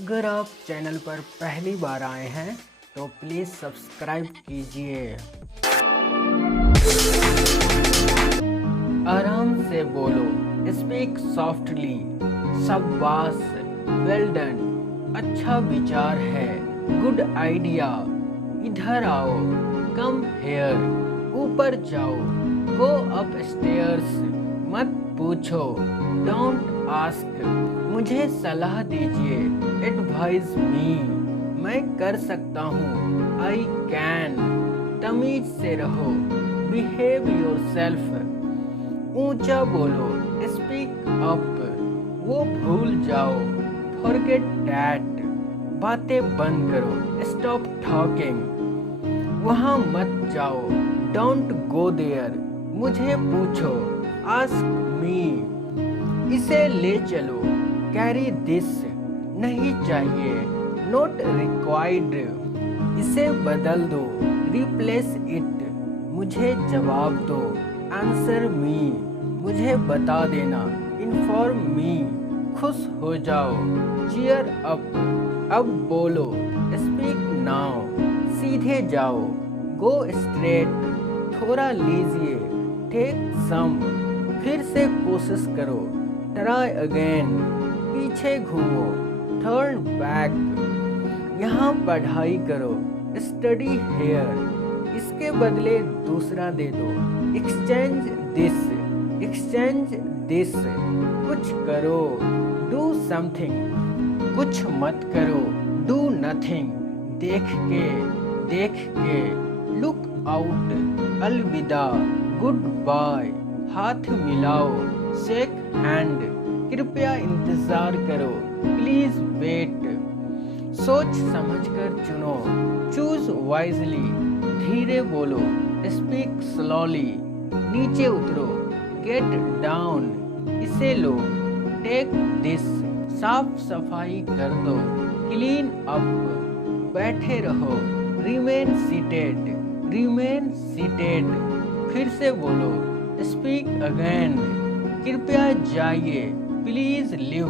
अगर आप चैनल पर पहली बार आए हैं तो प्लीज़ सब्सक्राइब कीजिए। आराम से बोलो, स्पीक सॉफ्टली। शाबाश, वेल डन, अच्छा विचार है, गुड आइडिया। इधर आओ, कम हेयर, ऊपर जाओ, गो अप स्टेयर्स, मत पूछो, डोंट आस्क, मुझे सलाह दीजिए, एडवाइज मी, मैं कर सकता हूँ, आई कैन, तमीज से रहो, बिहेव योरसेल्फ, ऊंचा बोलो, स्पीक अप, वो भूल जाओ, फॉरगेट दैट, बातें बंद करो, स्टॉप टॉकिंग, वहाँ मत जाओ, डोंट गो देयर, मुझे पूछो, आस्क मी, इसे ले चलो, कैरी दिस, नहीं चाहिए, नॉट रिक्वायर्ड, इसे बदल दो, रिप्लेस इट, मुझे जवाब दो, आंसर मी, मुझे बता देना, इन्फॉर्म मी, खुश हो जाओ, चीयर अप, अब बोलो, स्पीक नाउ, सीधे जाओ, गो स्ट्रेट, थोड़ा लीजिए, टेक सम, फिर से कोशिश करो, ट्राई अगेन, पीछे घूमो, टर्न बैक, यहाँ पढ़ाई करो, स्टडी हेयर, इसके बदले दूसरा दे दो, एक्सचेंज दिस, कुछ करो, डू समथिंग, कुछ मत करो, डू नथिंग, देख के, लुक आउट, अलविदा, गुड बाय, हाथ मिलाओ, शेक हैंड, कृपया इंतजार करो, प्लीज वेट, सोच समझकर चुनो, चूज वाइजली, धीरे बोलो, स्पीक स्लोली, नीचे उतरो, गेट डाउन, इसे लो, टेक दिस, साफ सफाई कर दो, क्लीन अप, बैठे रहो, रिमेन सीटेड, फिर से बोलो, स्पीक अगेन, कृपया जाइए, प्लीज लिव,